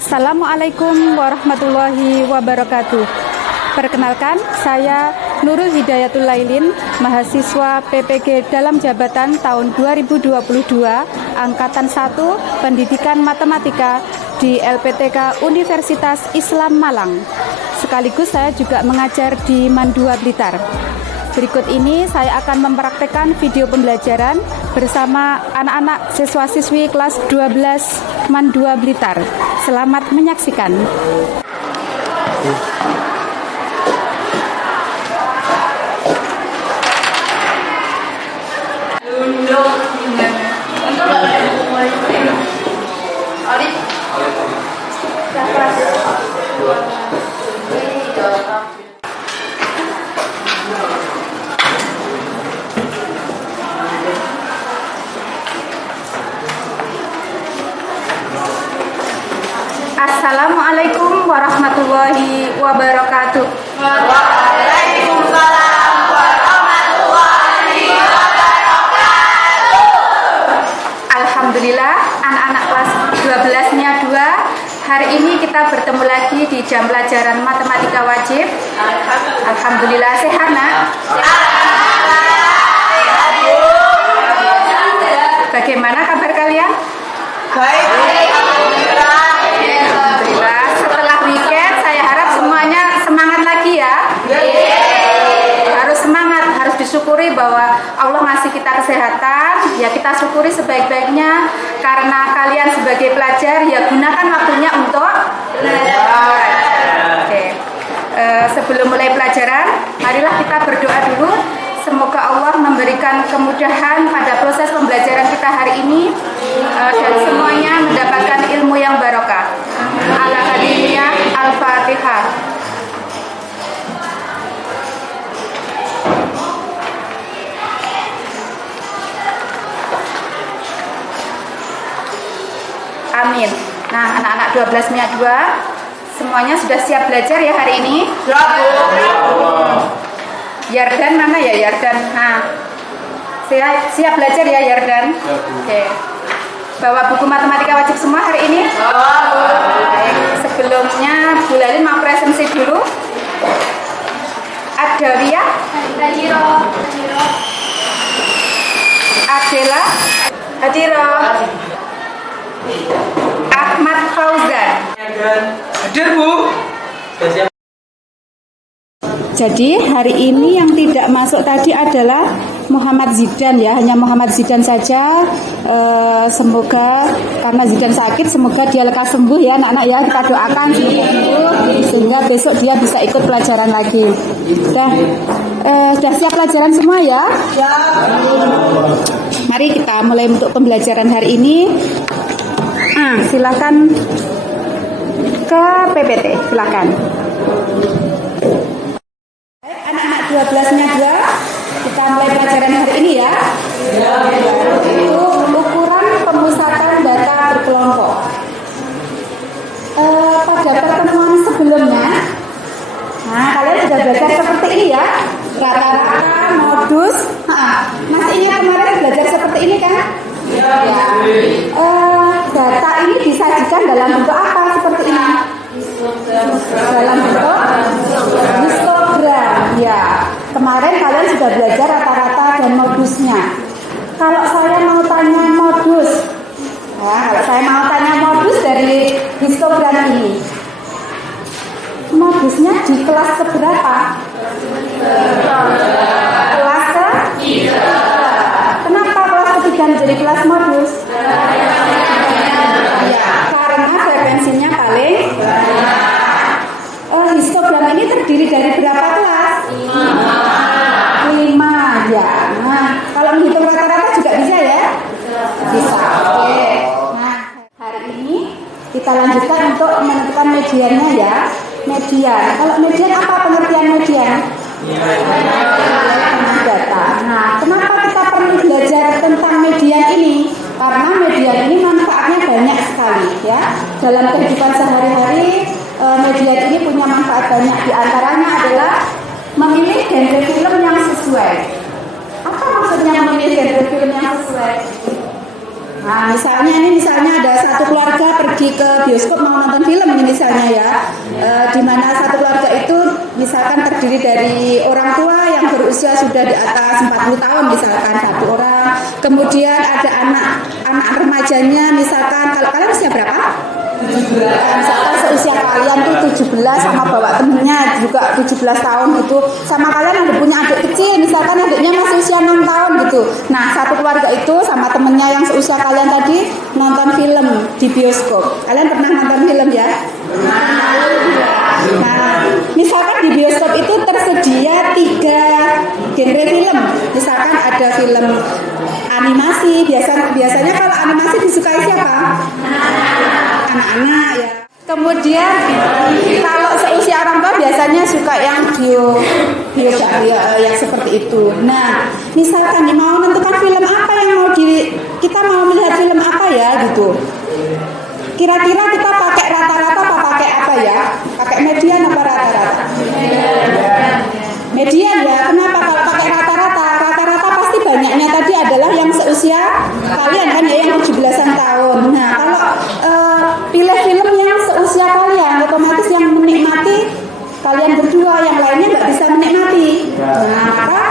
Assalamualaikum warahmatullahi wabarakatuh. Perkenalkan, saya Nurul Hidayatul Lailin, mahasiswa PPG dalam jabatan tahun 2022, Angkatan 1, Pendidikan Matematika di LPTK Universitas Islam Malang. Sekaligus saya juga mengajar di Mandua Blitar. Berikut ini saya akan mempraktekkan video pembelajaran bersama anak-anak siswa-siswi kelas 12 Mandua Blitar. Selamat menyaksikan. Assalamualaikum warahmatullahi wabarakatuh. Waalaikumsalam warahmatullahi wabarakatuh. Alhamdulillah, anak-anak kelas 12-nya 2, hari ini kita bertemu lagi di jam pelajaran matematika wajib. Alhamdulillah, sehat nak? Bagaimana kabar kalian? Baik. Alhamdulillah. Alhamdulillah, setelah weekend saya harap semuanya semangat lagi ya. Harus semangat, harus disyukuri bahwa Allah ngasih kita kesehatan, ya kita syukuri sebaik-baiknya. Karena kalian sebagai pelajar, ya gunakan waktunya untuk belajar. Oke. Sebelum mulai pelajaran, marilah kita berdoa dulu. Semoga Allah memberikan kemudahan pada proses pembelajaran kita hari ini, dan semuanya mendapatkan ilmu yang barokah. Al-Hadiyah Al-Fatihah. Amin. Nah, anak-anak 12-nya 2, semuanya sudah siap belajar ya hari ini? Yardan mana ya Yardan? Nah, siap belajar ya Yardan? Oke. Bawa buku matematika wajib semua hari ini? Baik. Sebelumnya Bu Lalin mau presentasi dulu. Adawiyah? Adela? Hadiro? Ahmad Fauzan? Hadir Bu. Jadi hari ini yang tidak masuk tadi adalah Muhammad Zidan ya, hanya Muhammad Zidan saja. Semoga karena Zidan sakit, semoga dia lekas sembuh ya anak-anak ya, kita doakan sembuh sehingga besok dia bisa ikut pelajaran lagi. Sudah siap pelajaran semua ya? Mari kita mulai untuk pembelajaran hari ini. Silakan ke PPT, silakan. 12-nya 2, kita mulai pelajaran hari ini ya. Itu ukuran pemusatan data berkelompok. Pada pertemuan sebelumnya, kalian sudah belajar seperti ini ya, rata-rata, modus. Masih ingat kemarin belajar seperti ini kan? Ya. Data ini disajikan dalam bentuk apa seperti ini? Dalam bentuk histogram. Ya, kemarin kalian sudah belajar rata-rata dan modusnya. Kalau saya mau tanya modus, kalau saya mau tanya modus dari histogram ini, modusnya di kelas keberapa? Kelas ke-3. Kenapa kelas ke-3 menjadi kelas modus? Karena frekuensinya paling histogram ini terdiri dari berapa kelas? 5 ya. Nah, kalau menghitung rata-rata juga bisa ya? Bisa. Oke. Nah, hari ini kita lanjutkan untuk menentukan mediannya ya. Median. Kalau median apa pengertian median? Data. Nah, kenapa kita perlu belajar tentang median ini? Karena median ini manfaatnya banyak sekali ya. Dalam kehidupan sehari-hari, median ini punya manfaat banyak. Di antaranya adalah memilih genre film yang sesuai. Apa maksudnya memilih genre film yang sesuai? Nah, misalnya ada satu keluarga pergi ke bioskop mau nonton film ini misalnya ya, di mana satu keluarga itu misalkan terdiri dari orang tua yang berusia sudah di atas 40 tahun misalkan satu orang, kemudian ada anak remajanya misalkan, kalau kalian usia berapa? Misalkan seusia kalian tuh 17 sama bawa temennya juga 17 tahun gitu, sama kalian ada punya adik kecil misalkan adiknya masih usia 6 tahun gitu. Nah satu keluarga itu sama temennya yang seusia kalian tadi nonton film di bioskop. Kalian pernah nonton film ya? Nah misalkan di bioskop itu tersedia 3 genre film. Misalkan ada film animasi, biasanya kalau animasi disukai siapa? Anak-anak ya. Kemudian kalau seusia orang tua biasanya suka yang yang seperti itu. Nah, misalkan nih mau menentukan film apa yang kita mau melihat film apa ya gitu. Kira-kira kita pakai rata-rata apa pakai apa ya? Pakai median apa rata-rata? Median ya. Kenapa kalau pakai rata-rata? Rata-rata pasti banyaknya tadi adalah yang seusia kalian kan ya, yang 17-an tahun. Nah, kalau pilih film yang seusia kalian, otomatis yang menikmati kalian berdua, yang lainnya nggak bisa menikmati. Nah, maka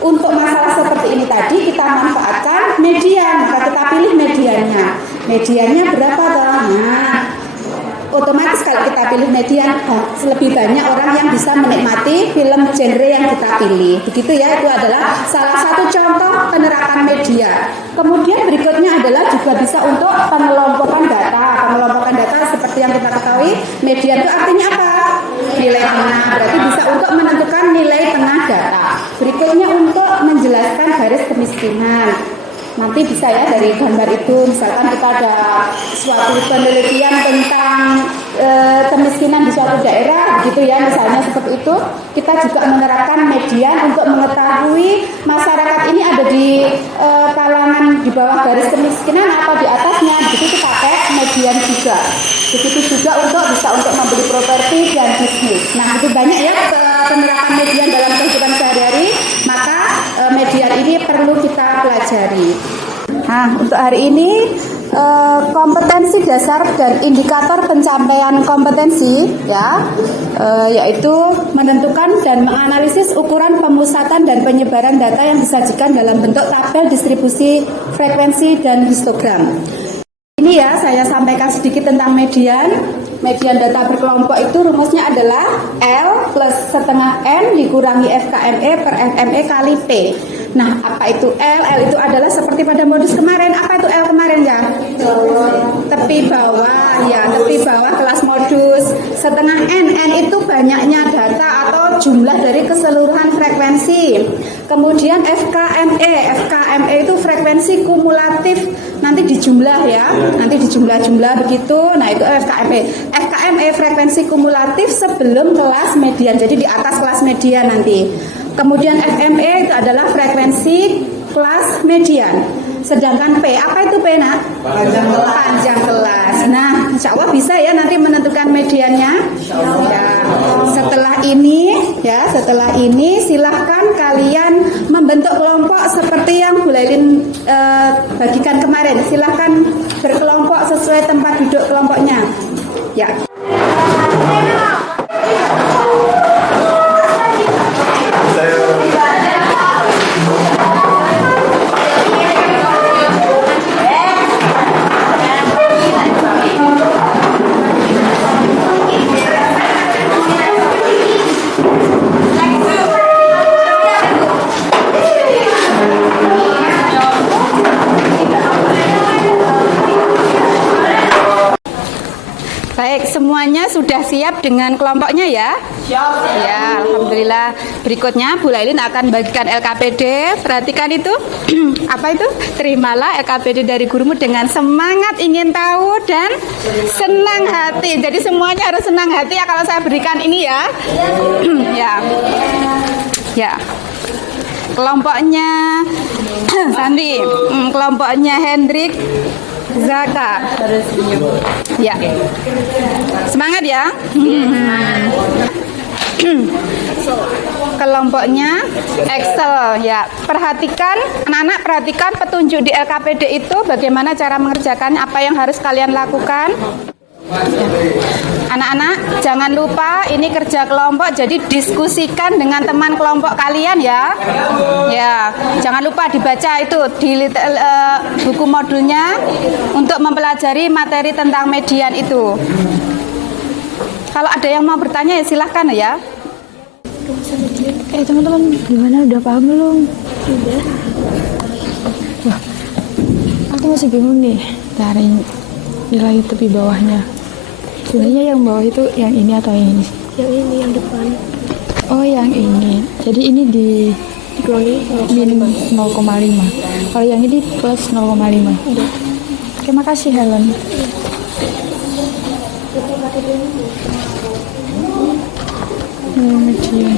untuk masalah seperti ini tadi kita manfaatkan median, maka kita pilih mediannya. Mediannya berapa toh? Nah, otomatis kalau kita pilih median, lebih banyak orang yang bisa menikmati film genre yang kita pilih. Begitu ya, itu adalah salah satu contoh penerapan media. Kemudian berikutnya adalah juga bisa untuk pengelompokan data. Pengelompokan data seperti yang kita ketahui, median itu artinya apa? Nilai tengah. Berarti bisa untuk menentukan nilai tengah data. Berikutnya untuk menjelaskan garis kemiskinan. Nanti bisa ya dari gambar itu, misalkan kita ada suatu penelitian tentang kemiskinan di suatu daerah gitu ya, misalnya seperti itu, kita juga menerapkan median untuk mengetahui masyarakat ini ada di kalangan di bawah garis kemiskinan atau di atasnya, begitu kita pakai median juga. Begitu juga bisa untuk membeli properti dan bisnis. Nah itu banyak ya penerapan median dalam kehidupan sehari-hari, maka median ini perlu kita pelajari. Nah, untuk hari ini kompetensi dasar dan indikator pencapaian kompetensi ya, yaitu menentukan dan menganalisis ukuran pemusatan dan penyebaran data yang disajikan dalam bentuk tabel distribusi frekuensi dan histogram. Ini ya saya sampaikan sedikit tentang median. Median data berkelompok itu rumusnya adalah L plus setengah N dikurangi FKME per FME kali P. Nah, apa itu L? L itu adalah seperti pada modus kemarin. Apa itu L kemarin ya? Tepi bawah ya, tepi bawah kelas modus. Setengah N, N itu banyaknya data atau jumlah dari keseluruhan frekuensi. Kemudian FKME, FKME itu frekuensi kumulatif, nanti dijumlah ya, nanti dijumlah-jumlah begitu. Nah itu FKME. FKME frekuensi kumulatif sebelum kelas median, jadi di atas kelas median nanti. Kemudian FME itu adalah frekuensi kelas median. Sedangkan P, apa itu P nak? Panjang kelas. Nah, insya Allah bisa ya nanti menentukan mediannya. Ya. Setelah ini silahkan kalian membentuk kelompok seperti yang Bu Lailin bagikan kemarin. Silahkan berkelompok sesuai tempat duduk kelompoknya. Ya. Baik, semuanya sudah siap dengan kelompoknya ya? Siap. Ya, alhamdulillah. Berikutnya Bu Lailin akan bagikan LKPD. Perhatikan itu. Apa itu? Terimalah LKPD dari gurumu dengan semangat ingin tahu dan senang hati. Jadi semuanya harus senang hati ya kalau saya berikan ini ya. Ya. Ya. Kelompoknya Sandi, kelompoknya Hendrik Zaka. Ya. Semangat ya. Kelompoknya Excel ya. Perhatikan anak-anak, perhatikan petunjuk di LKPD itu bagaimana cara mengerjakannya, apa yang harus kalian lakukan. Anak-anak, jangan lupa ini kerja kelompok, jadi diskusikan dengan teman kelompok kalian ya. Ya, jangan lupa dibaca itu di buku modulnya untuk mempelajari materi tentang median itu. Kalau ada yang mau bertanya ya silahkan ya. Teman-teman, gimana, udah paham belum? Udah. Wah, aku masih bingung nih cari nilai tepi bawahnya. Sebenarnya yang bawah itu yang ini atau yang ini? Yang ini, yang depan. Oh, yang ini. Jadi ini di min 0,5. Kalau yang ini plus 0,5. Terima kasih, Helen. Median.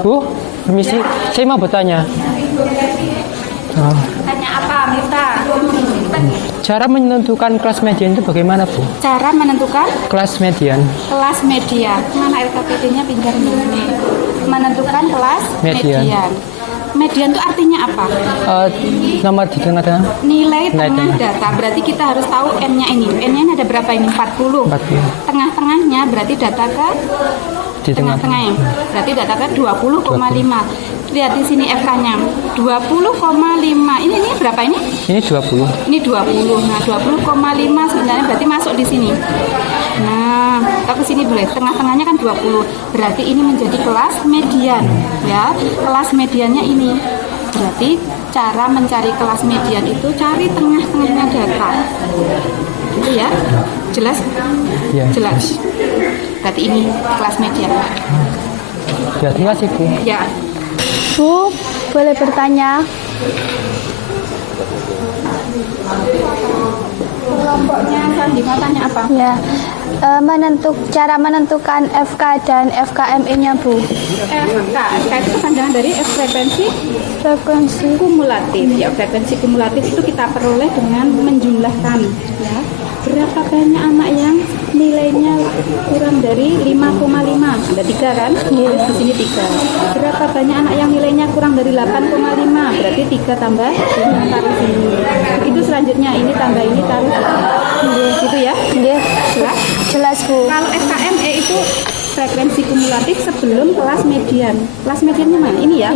Bu, permisi, saya mau bertanya. Tanya apa, Mita? Cara menentukan kelas median itu bagaimana, Bu? Cara menentukan Kelas median. kelas median. Mana LKPD-nya pintar nih. Menentukan kelas Median. median. Median itu artinya apa? Nomor di tengah-tengah. Nilai tengah tengah. data. Berarti kita harus tahu N-nya ini. N-nya ini ada berapa ini? 40. 40. Tengah-tengahnya berarti data ke Di tengah. tengah-tengahnya. Berarti data ke 20,5. Lihat di sini FK-nya. 20,5. Ini berapa ini? Ini 20. Ini 20. Nah, 20,5 sebenarnya berarti masuk di sini. Nah, kita ke sini boleh. Tengah-tengahnya kan 20. Berarti ini menjadi kelas median, ya. Kelas mediannya ini. Berarti cara mencari kelas median itu cari tengah-tengahnya data. Gitu ya. Jelas? Ya. Jelas. Berarti ini kelas median. Ya, terima kasih, Bu. Ya. Bu, boleh bertanya? Kelompoknya Sandi mau tanya apa? Ya. Cara menentukan FK dan FKME-nya, Bu. FK itu kepanjangan dari frekuensi kumulatif. Ya, frekuensi kumulatif itu kita peroleh dengan menjumlahkan, ya. Berapa banyak anak yang nilainya kurang dari 5,5? Ada 3 kan? Terus di sini 3. Berapa banyak anak yang nilainya kurang dari 8,5? Berarti 3 tambah 5 taruh sini. Itu selanjutnya ini tambah ini taruh sini. Gitu ya? Nggih. Jelas? Jelas, Bu. Kalau FKME itu frekuensi kumulatif sebelum kelas median. Kelas mediannya mana? Ini ya?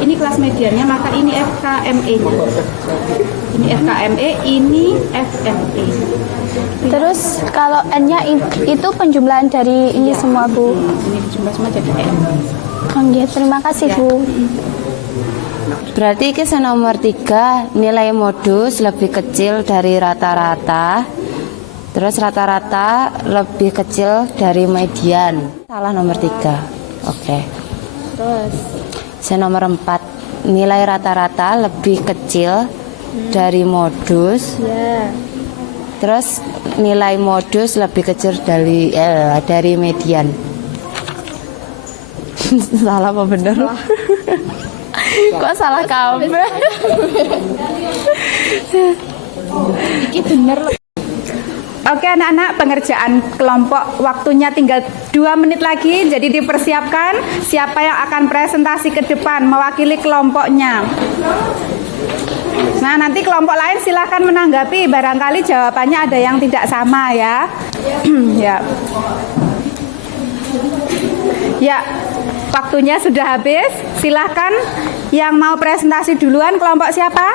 Ini kelas mediannya, maka ini FKME-nya. Ini FKME, ini FME. Terus kalau N-nya itu penjumlahan dari ini semua, Bu. Ini jumlah semua jadi N. Nggih, terima kasih, Bu. Berarti ke nomor 3 nilai modus lebih kecil dari rata-rata. Terus rata-rata lebih kecil dari median. Salah nomor 3. Oke. Terus Nomor 4 nilai rata-rata lebih kecil dari modus. ya. Terus nilai modus lebih kecil dari median. Salah apa bener? Kok salah kabeh? Iki bener loh. Oke anak-anak, pengerjaan kelompok waktunya tinggal 2 menit lagi. Jadi dipersiapkan siapa yang akan presentasi ke depan mewakili kelompoknya. Nah nanti kelompok lain silahkan menanggapi. Barangkali jawabannya ada yang tidak sama ya. Ya. Ya, waktunya sudah habis. Silahkan yang mau presentasi duluan. Kelompok siapa?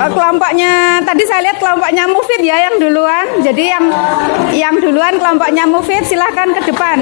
Kelompoknya tadi saya lihat kelompoknya Mufid ya yang duluan. Jadi yang duluan kelompoknya Mufid silahkan ke depan.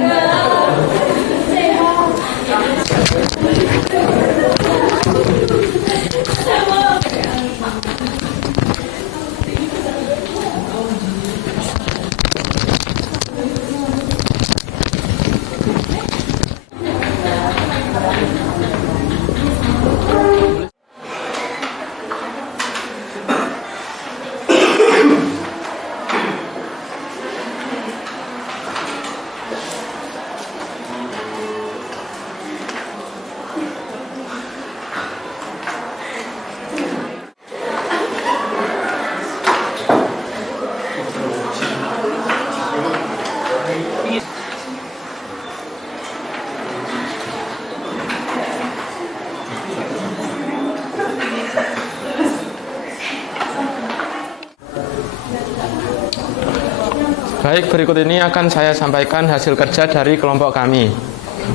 Baik, berikut ini akan saya sampaikan hasil kerja dari kelompok kami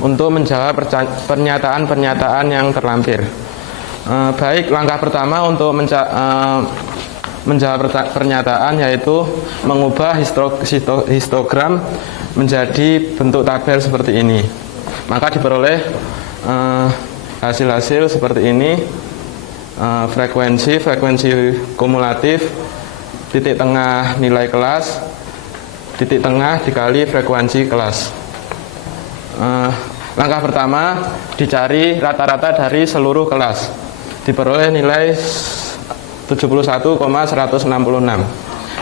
untuk menjawab pernyataan-pernyataan yang terlampir. Baik, langkah pertama untuk menjawab pernyataan yaitu mengubah histogram menjadi bentuk tabel seperti ini. Maka diperoleh hasil-hasil seperti ini. Frekuensi kumulatif, titik tengah nilai kelas, titik tengah dikali frekuensi kelas. Langkah pertama, dicari rata-rata dari seluruh kelas. Diperoleh nilai 71,166.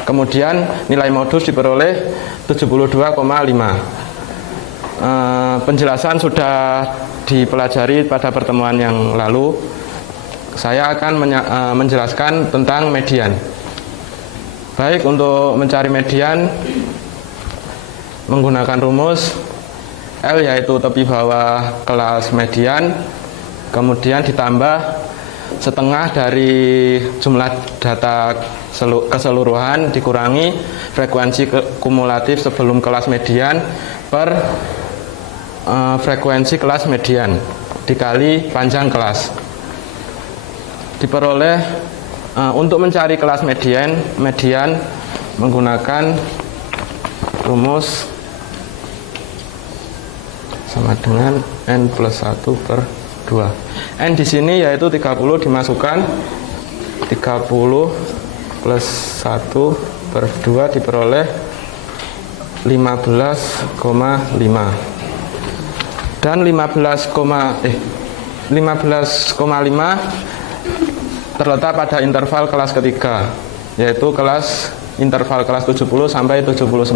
Kemudian nilai modus diperoleh 72,5. Penjelasan sudah dipelajari pada pertemuan yang lalu. Saya akan menjelaskan tentang median. Baik, untuk mencari median menggunakan rumus L, yaitu tepi bawah kelas median, kemudian ditambah setengah dari jumlah data keseluruhan dikurangi frekuensi kumulatif sebelum kelas median per frekuensi kelas median dikali panjang kelas. Diperoleh untuk mencari kelas median menggunakan rumus sama dengan N plus 1 per 2. N di sini yaitu 30 dimasukkan 30 plus 1 per 2 diperoleh 15,5. Dan 15,5 terletak pada interval kelas ketiga, yaitu interval kelas 70 sampai 79.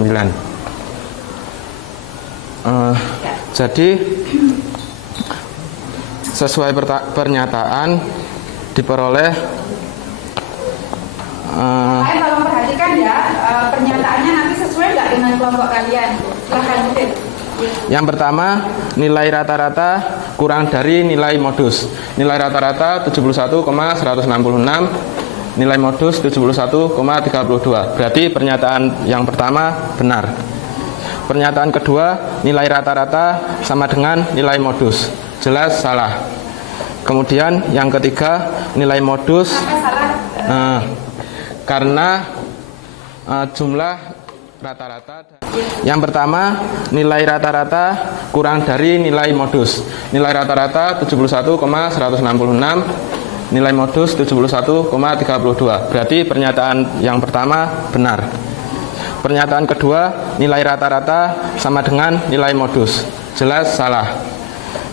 Jadi sesuai pernyataan diperoleh Kalian tolong perhatikan ya, pernyataannya nanti sesuai nggak dengan kelompok kalian. Silahkan Mufid. yang pertama, nilai rata-rata kurang dari nilai modus. Nilai rata-rata 71,166, nilai modus 71,32. Berarti pernyataan yang pertama benar. Pernyataan kedua, nilai rata-rata sama dengan nilai modus. Jelas salah. Kemudian yang ketiga, nilai modus karena jumlah rata-rata. Yang pertama, nilai rata-rata kurang dari nilai modus. Nilai rata-rata 71,166, nilai modus 71,32. Berarti pernyataan yang pertama benar. Pernyataan kedua, nilai rata-rata sama dengan nilai modus. Jelas salah.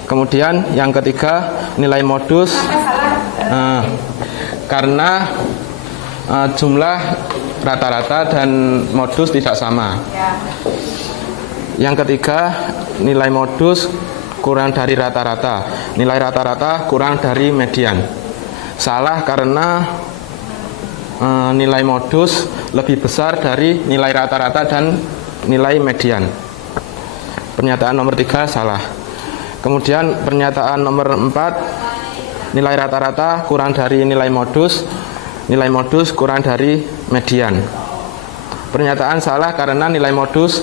Kemudian yang ketiga, nilai modus karena jumlah rata-rata dan modus tidak sama. Yang ketiga, nilai modus kurang dari rata-rata. Nilai rata-rata kurang dari median. Salah karena nilai modus lebih besar dari nilai rata-rata dan nilai median. Pernyataan nomor 3 salah. Kemudian pernyataan nomor 4, nilai rata-rata kurang dari nilai modus. Nilai modus kurang dari median. Pernyataan salah karena nilai modus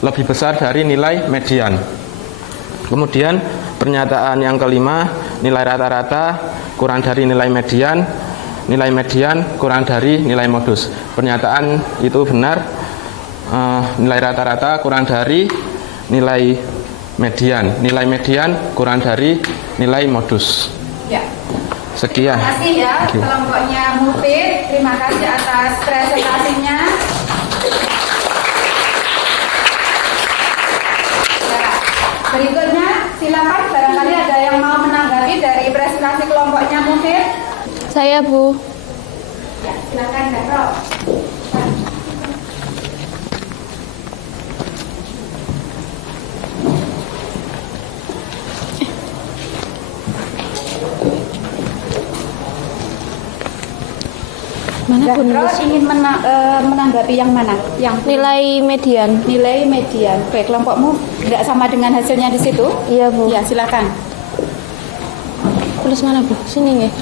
lebih besar dari nilai median. Kemudian pernyataan yang kelima, nilai rata-rata kurang dari nilai median. Nilai median kurang dari nilai modus. Pernyataan itu benar. Nilai rata-rata kurang dari nilai median. Nilai median kurang dari nilai modus. Ya. Sekian. Terima kasih ya kelompoknya Mufid. Terima kasih atas presentasinya. Ya. Berikutnya silakan barangkali ada yang mau menanggapi dari presentasi kelompoknya Mufid. Saya, Bu. Ya, silakan Daro. Mana Bu Daro nulis? ingin menanggapi yang mana? Yang Nilai median. nilai median. Oke, kelompokmu tidak sama dengan hasilnya di situ? Iya, Bu. Ya, silakan. Tulis mana, Bu? Sini nggih.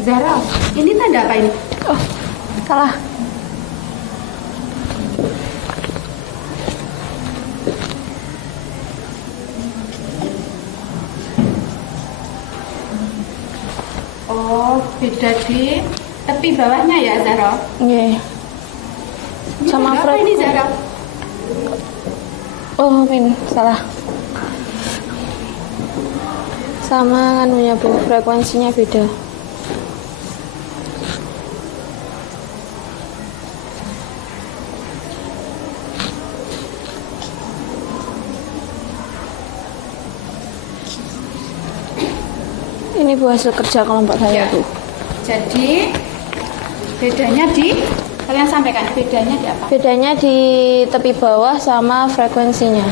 Zara, ini tanda apa ini? Oh, salah. Oh, beda di tepi bawahnya ya, Zara? Iya. Sama Apa ini, Zara? Oh, min, salah. Sama anunya Bu, frekuensinya beda. Ini Bu hasil kerja kelompok saya, Bu. Jadi bedanya di kalian sampaikan bedanya di apa? Bedanya di tepi bawah sama frekuensinya.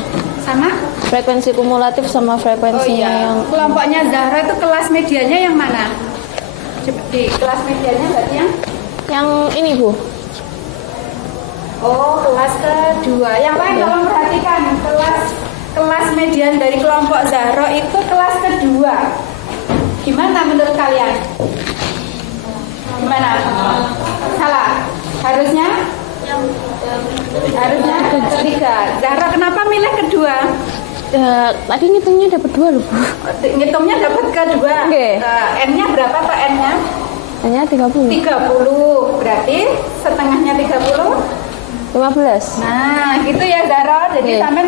Sama? Frekuensi kumulatif sama Oh frekuensinya iya. yang Kelompoknya Zahra itu kelas medianya yang mana? Coba di kelas medianya berarti yang ini Bu. oh, kelas kedua. Yang lain tolong perhatikan kelas median dari kelompok Zahra itu kelas kedua. Gimana menurut kalian? Gimana? Salah. Harusnya ketiga. Zahra kenapa milih kedua? Tadi ngitungnya dapat 2 loh Bu. Ngitungnya dapat kedua. Oke. N-nya berapa Pak N-nya? Hanya 30. 30. Berarti setengahnya 30. 15. Nah, gitu ya Zara. Jadi Oke. sampai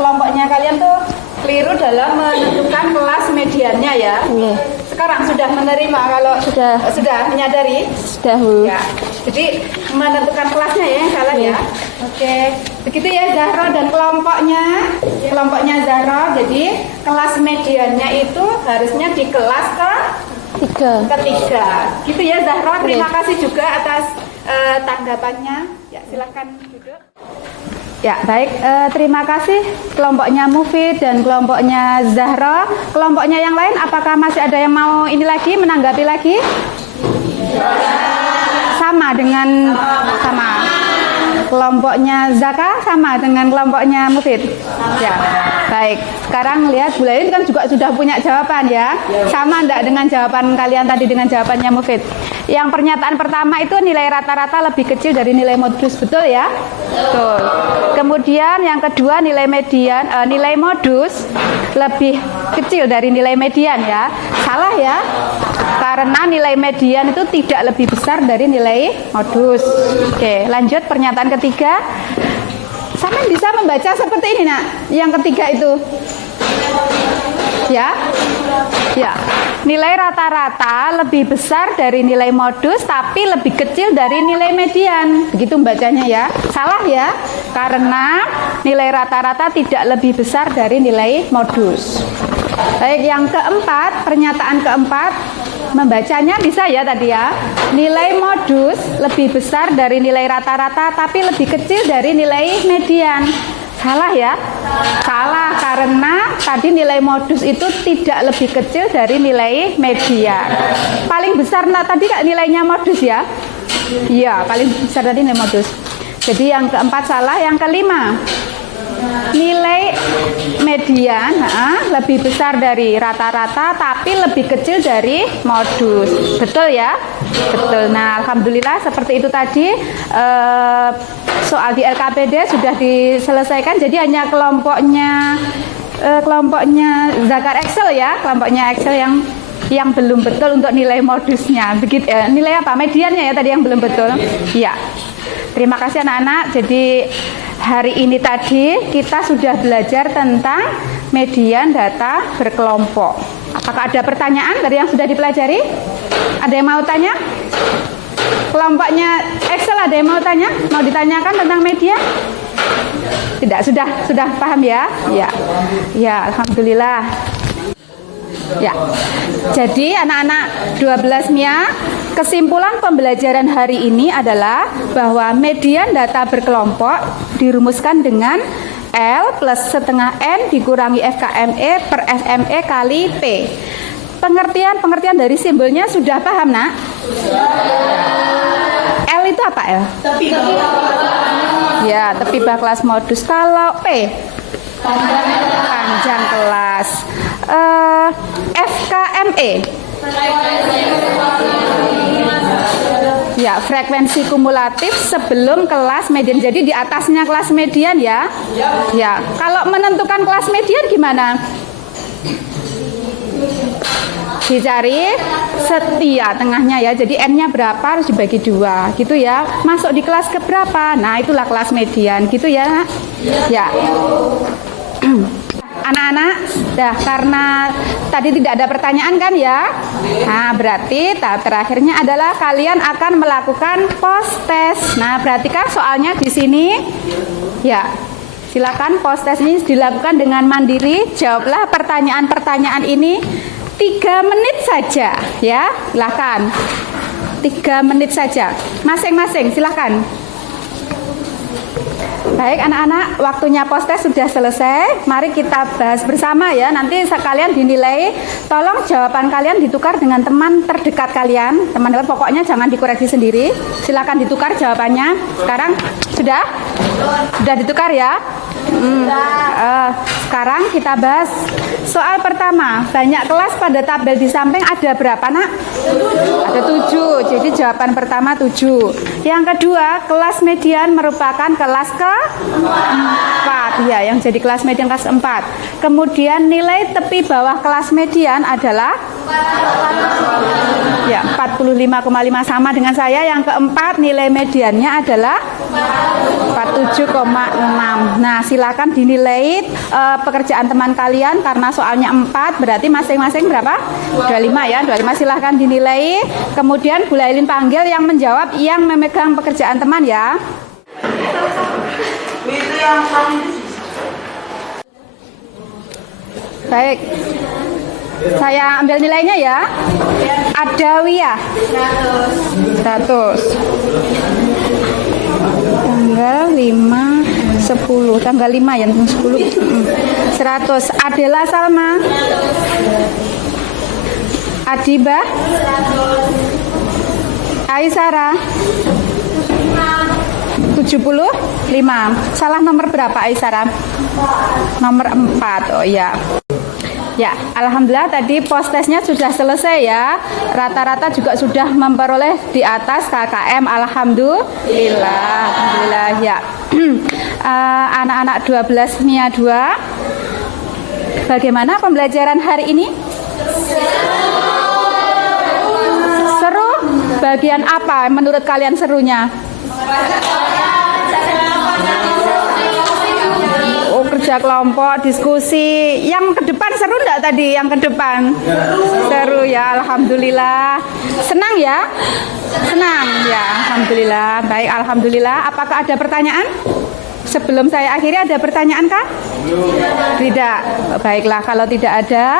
kelompoknya kalian tuh keliru dalam menentukan kelas mediannya ya. Oke. Sekarang sudah menerima kalau Sudah. menyadari. Sudah Bu. Ya. Jadi menentukan kelasnya ya yang salah ya. Oke. Begitu ya Zahra dan kelompoknya Zahra. Jadi kelas mediannya itu harusnya di kelas ketiga. Gitu ya Zahra. Terima kasih juga atas tanggapannya. Ya, silakan duduk. Ya, baik. Terima kasih kelompoknya Mufid dan kelompoknya Zahra. Kelompoknya yang lain, apakah masih ada yang mau ini lagi, menanggapi lagi? Sama dengan kelompoknya Zaka sama dengan kelompoknya Mufid. Ya, baik. Sekarang lihat Bu Lain kan juga sudah punya jawaban ya. Sama enggak dengan jawaban kalian tadi dengan jawabannya Mufid? Yang pernyataan pertama itu nilai rata-rata lebih kecil dari nilai modus, betul ya? Betul. Kemudian yang kedua nilai modus lebih kecil dari nilai median ya. Salah ya? Karena nilai median itu tidak lebih besar dari nilai modus. Oke, lanjut pernyataan ketiga. Sampai bisa membaca seperti ini nak. Yang ketiga itu. Ya. Ya. Nilai rata-rata lebih besar dari nilai modus tapi lebih kecil dari nilai median. Begitu membacanya ya. Salah ya. Karena nilai rata-rata tidak lebih besar dari nilai modus. Baik, yang keempat, pernyataan keempat, membacanya bisa ya tadi ya. Nilai modus lebih besar dari nilai rata-rata tapi lebih kecil dari nilai median. Salah ya? Salah karena tadi nilai modus itu tidak lebih kecil dari nilai median. Paling besar tadi nilainya modus ya? Iya, paling besar tadi nilai modus. Jadi yang keempat salah, yang kelima. Nilai median lebih besar dari rata-rata tapi lebih kecil dari modus. Betul ya? Betul. Nah, alhamdulillah seperti itu tadi soal di LKPD sudah diselesaikan. Jadi hanya kelompoknya Zakar Excel ya, kelompoknya Excel yang belum betul untuk nilai modusnya. Begitu nilai apa? Mediannya ya tadi yang belum betul. Iya. Terima kasih anak-anak. Jadi hari ini tadi kita sudah belajar tentang median data berkelompok. Apakah ada pertanyaan dari yang sudah dipelajari? Ada yang mau tanya? Kelompoknya Excel ada yang mau tanya? Mau ditanyakan tentang median? Tidak, sudah paham ya? Ya. Ya, alhamdulillah. Ya. Jadi anak-anak 12 MIA, kesimpulan pembelajaran hari ini adalah bahwa median data berkelompok dirumuskan dengan L plus setengah N dikurangi FKME per FME kali P. Pengertian dari simbolnya sudah paham nak? L itu apa L? Tepi bawah. Ya, tepi bawah kelas modus. Kalau P? Panjang kelas. FKME Ya, frekuensi kumulatif sebelum kelas median. Jadi di atasnya kelas median ya. Ya, kalau menentukan kelas median gimana? Dicari setia tengahnya ya. Jadi N-nya berapa harus dibagi 2 gitu ya. Masuk di kelas ke berapa? Nah, itulah kelas median gitu ya. Ya. Anak-anak, karena tadi tidak ada pertanyaan kan ya? Nah, berarti tahap terakhirnya adalah kalian akan melakukan post test. Nah, perhatikan soalnya di sini. Ya, silakan post test ini dilakukan dengan mandiri. Jawablah pertanyaan-pertanyaan ini 3 menit saja ya. Silakan. 3 menit saja. Masing-masing silakan. Baik anak-anak, waktunya post test sudah selesai. Mari kita bahas bersama ya. Nanti sekalian dinilai. Tolong jawaban kalian ditukar dengan teman terdekat kalian. Teman-teman pokoknya jangan dikoreksi sendiri. Silakan ditukar jawabannya. Sekarang sudah ditukar ya. Sekarang kita bahas soal pertama. Banyak kelas pada tabel di samping ada berapa nak? Ada 7. Jadi jawaban pertama 7. Yang kedua, kelas median merupakan kelas ke-4 ya, yang jadi kelas median kelas 4. Kemudian nilai tepi bawah kelas median adalah ya 45,5 sama dengan saya. Yang keempat nilai mediannya adalah 47,6. Nah, silakan dinilai pekerjaan teman kalian karena soalnya 4 berarti masing-masing berapa? 25 ya. 25 silakan dinilai. Kemudian Bu Lailin panggil yang menjawab yang memegang pekerjaan teman ya. Itu yang Baik. Saya ambil nilainya ya. Adawiyah 100. Tanggal 5 10. Tanggal 5 ya, 10. 100. Adela Salma. Adiba. Aisyara. 75. Salah nomor berapa Aisyara? Nomor 4. Oh ya. Ya, alhamdulillah tadi post testnya sudah selesai ya. Rata-rata juga sudah memperoleh di atas KKM. Alhamdulillah. Alhamdulillah ya. Anak-anak 12 NIA 2. Bagaimana pembelajaran hari ini? Seru? Bagian apa menurut kalian serunya? Kerja kelompok, diskusi. Yang ke depan seru enggak tadi? Yang ke depan seru ya, alhamdulillah. Senang ya? Senang ya, alhamdulillah. Baik, alhamdulillah. Apakah ada pertanyaan? Sebelum saya akhiri ada pertanyaan kah? Tidak. Baiklah, kalau tidak ada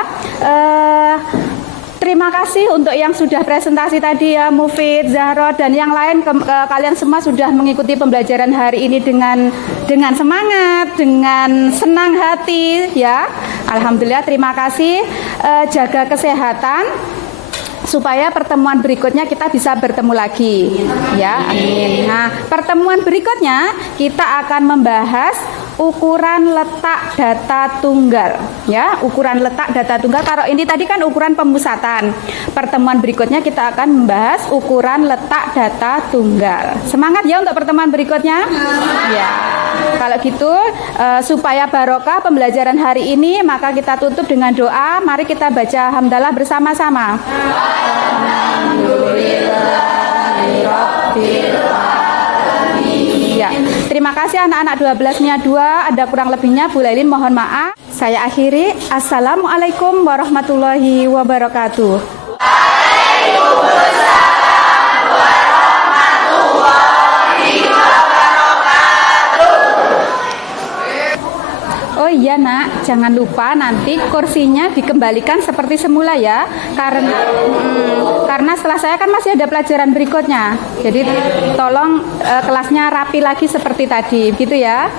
terima kasih untuk yang sudah presentasi tadi ya, Mufid, Zahro, dan yang lain. Kalian semua sudah mengikuti pembelajaran hari ini dengan semangat, dengan senang hati ya. Alhamdulillah, terima kasih. Jaga kesehatan supaya pertemuan berikutnya kita bisa bertemu lagi ya, amin. Nah, pertemuan berikutnya kita akan membahas ukuran letak data tunggal ya, ukuran letak data tunggal. Kalau ini tadi kan ukuran pemusatan. Pertemuan berikutnya kita akan membahas ukuran letak data tunggal. Semangat ya untuk pertemuan berikutnya ya. Kalau gitu supaya barokah pembelajaran hari ini, maka kita tutup dengan doa. Mari kita baca hamdalah bersama-sama. Ya, terima kasih anak-anak 12-nya 2. Ada kurang lebihnya Bu Lailin mohon maaf. Saya akhiri. Assalamualaikum warahmatullahi wabarakatuh. Waalaikumsalam warahmatullahi wabarakatuh. Oh iya nak, jangan lupa nanti kursinya dikembalikan seperti semula ya. Karena setelah saya kan masih ada pelajaran berikutnya. Jadi tolong kelasnya rapi lagi seperti tadi, gitu ya.